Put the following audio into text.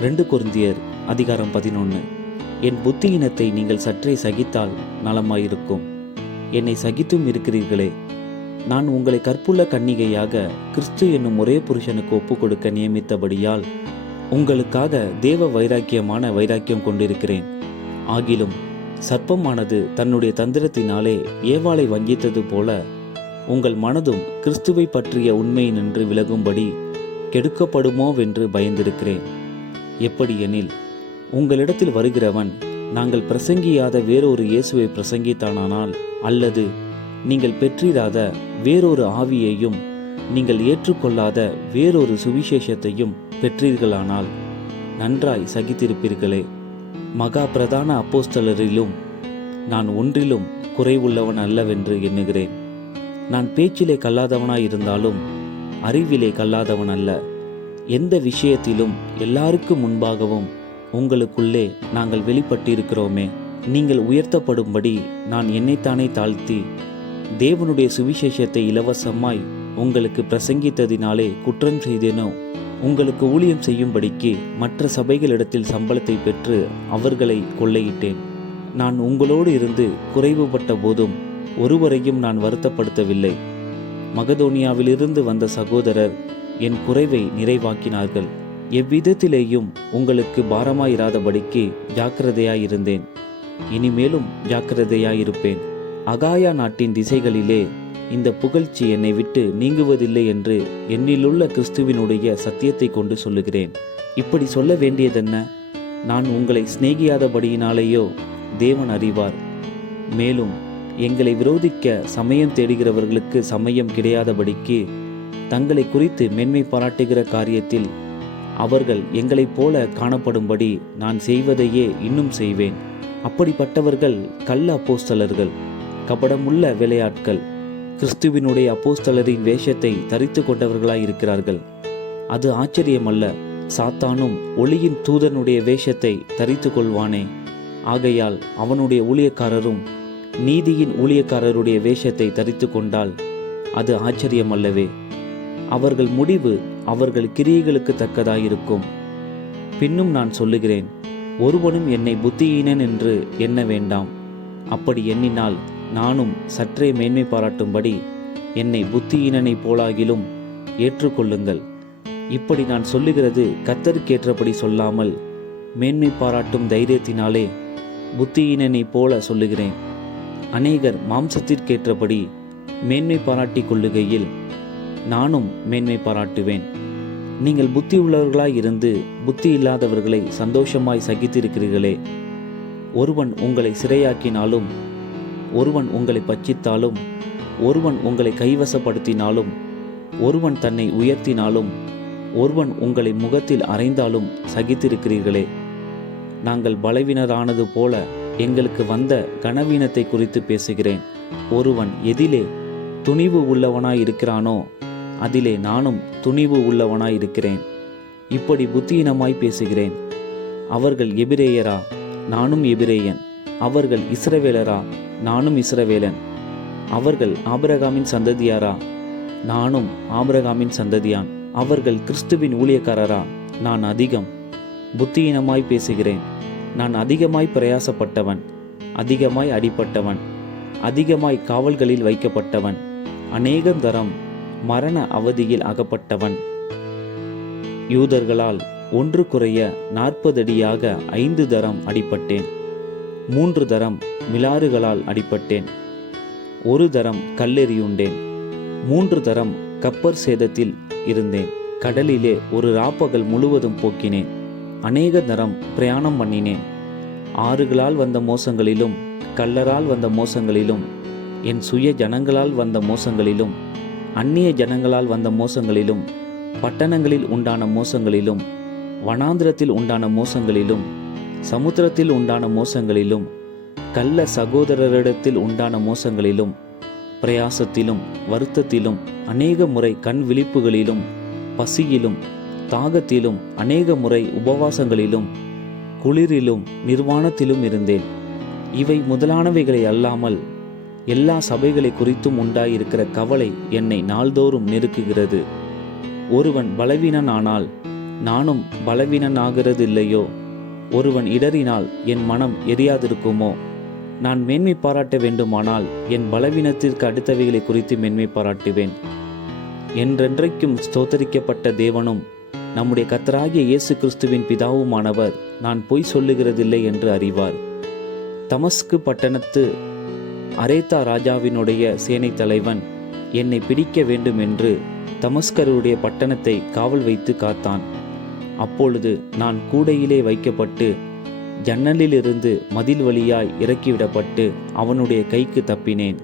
ரெண்டு குருந்தியர் அதிகாரம் பதினொன்று என் புத்தியினத்தை நீங்கள் சற்றே சகித்தால் நலமாயிருக்கும். என்னை சகித்தும் இருக்கிறீர்களே நான் உங்களை கற்புள்ள கன்னிகையாக கிறிஸ்து என்னும் ஒரே புருஷனுக்கு ஒப்பு கொடுக்க நியமித்தபடியால் உங்களுக்காக தேவ வைராக்கியமான வைராக்கியம் கொண்டிருக்கிறேன். ஆகிலும் சர்ப்பமானது தன்னுடைய தந்திரத்தினாலே ஏவாளை வஞ்சித்தது போல உங்கள் மனதும் கிறிஸ்துவை பற்றிய உண்மை நின்று விலகும்படி கெடுக்கப்படுமோவென்று பயந்திருக்கிறேன். எப்படியெனில் உங்களிடத்தில் வருகிறவன் நாங்கள் பிரசங்கியாத வேறொரு இயேசுவை பிரசங்கித்தானானால் அல்லது நீங்கள் பெற்றிராத வேறொரு ஆவியையும் நீங்கள் ஏற்றுக்கொள்ளாத வேறொரு சுவிசேஷத்தையும் பெற்றீர்களானால் நன்றாய் சகித்திருப்பீர்களே. மகா பிரதான அப்போஸ்தலரிலும் நான் ஒன்றிலும் குறைவுள்ளவன் அல்லவென்று எண்ணுகிறேன். நான் பேச்சிலே கல்லாதவனாயிருந்தாலும் அறிவிலே கல்லாதவன் அல்ல. எந்த விஷயத்திலும் எல்லாருக்கும் முன்பாகவும் உங்களுக்குள்ளே நாங்கள் வெளிப்பட்டிருக்கிறோமே. நீங்கள் உயர்த்தப்படும்படி நான் என்னைத்தானே தாழ்த்தி தேவனுடைய சுவிசேஷத்தை இலவசமாய் உங்களுக்கு பிரசங்கித்ததினாலே குற்றம் செய்தேனோ? உங்களுக்கு ஊழியம் செய்யும்படிக்கு மற்ற சபைகளிடத்தில் சம்பளத்தை பெற்று அவர்களை கொள்ளையிட்டேன். நான் உங்களோடு இருந்து குறைவுபட்ட போதும் ஒருவரையும் நான் வருத்தப்படுத்தவில்லை. மகதோனியாவிலிருந்து வந்த சகோதரர் என் குறைவை நிறைவாக்கினார்கள். எவ்விதத்திலேயும் உங்களுக்கு பாரமாயிராதபடிக்கு ஜாக்கிரதையாயிருந்தேன். இனிமேலும் ஜாக்கிரதையாயிருப்பேன். அகாயா நாட்டின் திசைகளிலே இந்த புகழ்ச்சி என்னை விட்டு நீங்குவதில்லை என்று என்னிலுள்ள கிறிஸ்துவினுடைய சத்தியத்தை கொண்டு சொல்லுகிறேன். இப்படி சொல்ல வேண்டியதென்ன? நான் உங்களை சிநேகியாதபடியினாலேயோ தேவன் அறிவார். மேலும் எங்களை விரோதிக்க சமயம் தேடுகிறவர்களுக்கு சமயம் கிடையாதபடிக்கு தங்களை குறித்து மென்மை பாராட்டுகிற காரியத்தில் அவர்கள் எங்களைப் போல காணப்படும்படி நான் செய்வதையே இன்னும் செய்வேன். அப்படிப்பட்டவர்கள் கள்ள அப்போஸ்தலர்கள் கபடமுள்ள விளையாட்கள் கிறிஸ்துவினுடைய அப்போஸ்தலரின் வேஷத்தை தரித்து கொண்டவர்களாய் இருக்கிறார்கள் அது ஆச்சரியமல்ல சாத்தானும் ஒளியின் தூதனுடைய வேஷத்தை தரித்து கொள்வானே. ஆகையால் அவனுடைய ஊழியக்காரரும் நீதியின் ஊழியக்காரருடைய வேஷத்தை தரித்து கொண்டால் அது ஆச்சரியமல்லவே. அவர்கள் முடிவு அவர்கள் கிரியைகளுக்கு தக்கதாயிருக்கும். பின்னும் நான் சொல்லுகிறேன் ஒருவனும் என்னை புத்தியீனன் என்று எண்ண வேண்டாம். அப்படி எண்ணினால் நானும் சற்றே மேன்மை பாராட்டும்படி என்னை புத்தியீனனைப் போலாகிலும் ஏற்றுக்கொள்ளுங்கள். இப்படி நான் சொல்லுகிறது கத்தருக்கேற்றபடி சொல்லாமல் மேன்மை பாராட்டும் தைரியத்தினாலே புத்தியீனனைப் போல சொல்லுகிறேன். அநேகர் மாம்சத்திற்கேற்றபடி மேன்மை பாராட்டி கொள்ளுகையில் நானும் மேன்மை பாராட்டுவேன். நீங்கள் புத்தி உள்ளவர்களாய் இருந்து புத்தி இல்லாதவர்களை சந்தோஷமாய் சகித்திருக்கிறீர்களே. ஒருவன் உங்களை சிறையாக்கினாலும் ஒருவன் உங்களை பச்சித்தாலும் ஒருவன் உங்களை கைவசப்படுத்தினாலும் ஒருவன் தன்னை உயர்த்தினாலும் ஒருவன் உங்களை முகத்தில் அறைந்தாலும் சகித்திருக்கிறீர்களே. நாங்கள் பலவீனரானது போல எங்களுக்கு வந்த கனவீனத்தை குறித்து பேசுகிறேன். ஒருவன் எதிலே துணிவு உள்ளவனாய் இருக்கிறானோ அதிலே நானும் துணிவு உள்ளவனாய் இருக்கிறேன் இப்படி புத்தியினமாய் பேசுகிறேன். அவர்கள் எபிரேயரா? நானும் எபிரேயன். அவர்கள் இஸ்ரவேலரா? நானும் இஸ்ரவேலன். அவர்கள் ஆபிரகாமின் சந்ததியாரா? நானும் ஆபிரகாமின் சந்ததியான். அவர்கள் கிறிஸ்துவின் ஊழியக்காரரா? நான் அதிகம். புத்தியினமாய் பேசுகிறேன். நான் அதிகமாய் பிரயாசப்பட்டவன். அதிகமாய் அடிப்பட்டவன். அதிகமாய் காவல்களில் வைக்கப்பட்டவன். அநேகம் தரம் மரண அவதியில் அகப்பட்டவன். யூதர்களால் ஒன்று குறைய நாற்பது அடியாக ஐந்து தரம் அடிப்பட்டேன் மூன்று தரம் மிலாறுகளால் அடிப்பட்டேன் ஒரு தரம் கல்லெறியுண்டேன். மூன்று தரம் கப்பர் சேதத்தில் இருந்தேன். கடலிலே ஒரு ராப்பகல் முழுவதும் போக்கினேன். அநேக தரம் பிரயாணம் பண்ணினேன். ஆறுகளால் வந்த மோசங்களிலும் கல்லரால் வந்த மோசங்களிலும் என் சுய ஜனங்களால் வந்த மோசங்களிலும் அந்நிய ஜனங்களால் வந்த மோசங்களிலும் பட்டணங்களில் உண்டான மோசங்களிலும் வனாந்திரத்தில் உண்டான மோசங்களிலும் சமுத்திரத்தில் உண்டான மோசங்களிலும் கள்ள சகோதரரிடத்தில் உண்டான மோசங்களிலும் பிரயாசத்திலும் வருத்தத்திலும் அநேக முறை கண் விழிப்புகளிலும் பசியிலும் தாகத்திலும் அநேக முறை உபவாசங்களிலும் குளிரிலும் நிர்வாணத்திலும் இருந்தேன். இவை முதலானவைகளை அல்லாமல் எல்லா சபைகளை குறித்தும் உண்டாயிருக்கிற கவலை என்னை நாள்தோறும் நெருக்குகிறது. ஒருவன் பலவீனனானால் நானும் பலவீனனாகிறதில்லையோ? ஒருவன் இடறினால் என் மனம் எரியாதிருக்குமோ? நான் மேன்மை பாராட்ட வேண்டுமானால் என் பலவீனத்திற்கு அடுத்தவைகளை குறித்து மேன்மை பாராட்டுவேன். என்றென்றைக்கும் ஸ்தோத்தரிக்கப்பட்ட தேவனும் நம்முடைய கத்தராகிய இயேசு கிறிஸ்துவின் பிதாவுமானவர் நான் பொய் சொல்லுகிறதில்லை என்று அறிவார். தமஸ்கு பட்டணத்து அரேத்தா ராஜாவினுடைய சேனை தலைவன் என்னை பிடிக்க வேண்டும் என்று தமஸ்கருடைய பட்டணத்தை காவல் வைத்து காத்தான். அப்பொழுது நான் கூடையிலே வைக்கப்பட்டு ஜன்னலிலிருந்து மதில் வழியாய் இறக்கிவிடப்பட்டு அவனுடைய கைக்கு தப்பினேன்.